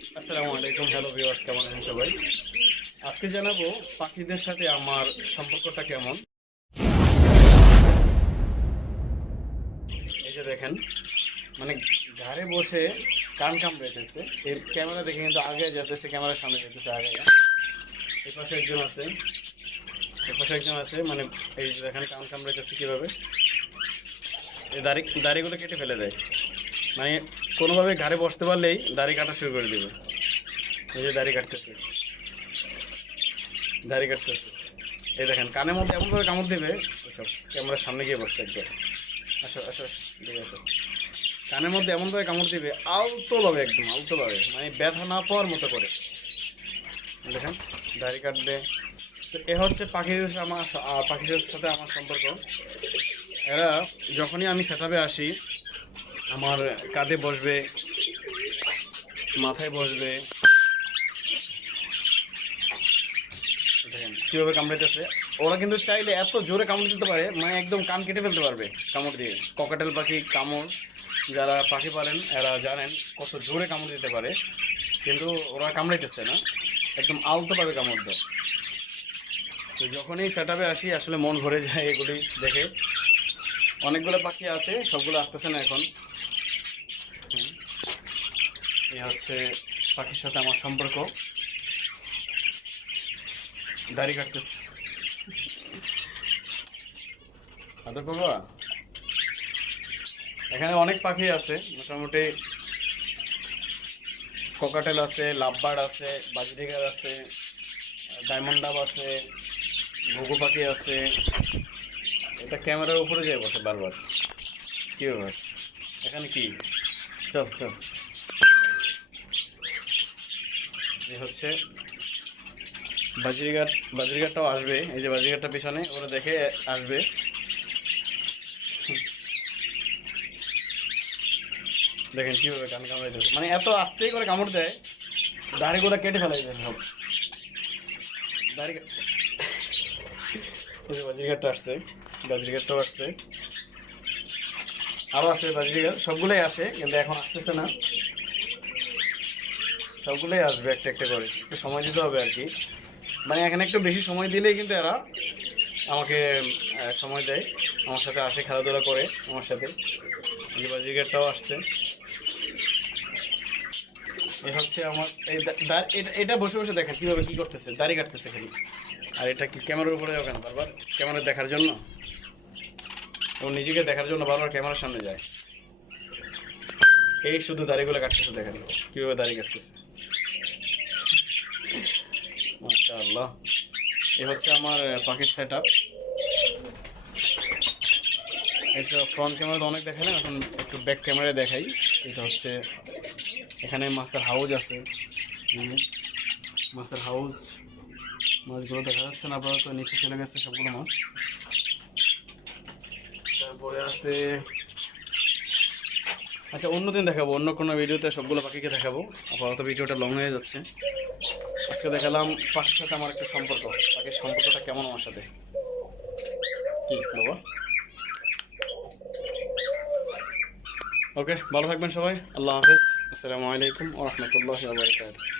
আসসালামু আলাইকুম, hello viewers, কেমন আছেন সবাই? আজকে জানাবো পাখিদের সাথে আমার সম্পর্কটা কেমন। এই যে দেখেন, মানে ঘাড়ে বসে কান কামড়াইতেছে। এই ক্যামেরা দেখে কিন্তু আগে যেতেছে, ক্যামেরার সামনে যেতেছে আগে। এই পাশে একজন আছে, এই পাশে একজন আছে, মানে এই যে দেখেন কান কামড়াইতেছে কীভাবে। এই দাড়িগুলো কেটে ফেলে দেয়, মানে কোনোভাবে ঘাড়ে বসতে পারলেই দাড়ি কাটা শুরু করে দেবে। এই যে দাড়ি কাটতেছে। এই দেখেন কানের মধ্যে এমনভাবে কামড় দেবে। ওসব ক্যামেরার সামনে গিয়ে বসছে একবার। আসো আসো আসো, ঠিক আছে। কানের মধ্যে এমনভাবে কামড় দিবে, আলতোভাবে, একদম আলতোভাবে, মানে ব্যথা না পাওয়ার মতো করে। দেখেন দাড়ি কাটবে। তো এ হচ্ছে পাখিদের সাথে আমার সম্পর্ক। এরা যখনই আমি সেটআপে আসি, আমার কাঁধে বসবে, মাথায় বসবে। দেখেন কীভাবে কামড়াইতেছে। ওরা কিন্তু চাইলে এত জোরে কামড় দিতে পারে, মানে একদম কান কেটে ফেলতে পারবে কামড় দিয়ে। ককাটেল পাখি কামড়, যারা পাখি পালেন এরা জানেন কত জোরে কামড় দিতে পারে, কিন্তু ওরা কামড়াইতেছে না, একদম আলতোভাবে কামড় দেয়। তো যখনই সেটআপে আসি আসলে মন ভরে যায় এগুলি দেখে। অনেকগুলো পাখি আছে, সবগুলো আসতেছে না এখন। এই হচ্ছে পাখির সাথে আমার সম্পর্ক। দাড়ি কাটতেছে, আদর করবা। এখানে অনেক পাখি আছে, মোটামুটি কোকাটেল আছে, লাভবার্ড আছে, বাজরিগার আছে, ডায়মন্ড ডাব আছে, ঘুঘু পাখি আছে। এটা ক্যামেরার উপরে যায় বসে বারবার। কি ব্যাপার এখানে কি? চল চল। এই হচ্ছে বাজরিগারটাও আসবে। এই যে বাজরিগারটা পিছনে, ওরা দেখে আসবে। দেখেন কীভাবে কান কামড়াইতেছে, মানে এত আস্তেই করে কামড় দেয়, দাড়িগুলো কেটে ফেলাই যায় সব। দাড়ি বাজরিগারটা আসছে, বাজরিগারটাও আসছে, আরও আসছে বাজরিগার। সবগুলোই আসে, কিন্তু এখন আসতেছে না। সবগুলোই আসবে একটা একটা করে, একটু সময় দিতে হবে আর কি। মানে এখানে একটু বেশি সময় দিলেই কিন্তু এরা আমাকে সময় দেয়, আমার সাথে আসে, খেলাধুলা করে আমার সাথে। এই বাজরিগারটাও আসছে। এই হচ্ছে আমার এটা বসে বসে দেখেন কীভাবে কী করতেছে, দাড়ি কাটতেছে খালি। আর এটা কি ক্যামেরার উপরে যাবেন বারবার, ক্যামেরা দেখার জন্য, ও নিজেকে দেখার জন্য বারবার ক্যামেরার সামনে যায়। এই শুধু দাড়িগুলো কাটতেছে, দেখেন কীভাবে দাড়ি কাটতেছে। মাশাআল্লাহ। এই হচ্ছে আমার পাখির সেট আপ। এটা ফ্রন্ট ক্যামেরাতে অনেক দেখালাম, এখন একটু ব্যাক ক্যামেরায় দেখাই। এটা হচ্ছে এখানে মাছের হাউস আছে, মাছের হাউস। মাছগুলো দেখা যাচ্ছে না আপাতত, নিচে চলে গেছে সবগুলো মাছ। তারপরে আছে, আচ্ছা অন্যদিন দেখাবো, অন্য কোনো ভিডিওতে সবগুলো পাখিকে দেখাবো। আপাতত ভিডিওটা লং হয়ে যাচ্ছে। আজকে দেখালাম পাখির সাথে আমার একটু সম্পর্ক, পাখির সম্পর্কটা কেমন আমার সাথে। কি বাবা, ওকে, ভালো থাকবেন সবাই। আল্লাহ হাফেজ। আসসালামু আলাইকুম ওয়া রাহমাতুল্লাহি ওয়া বারাকাতুহু।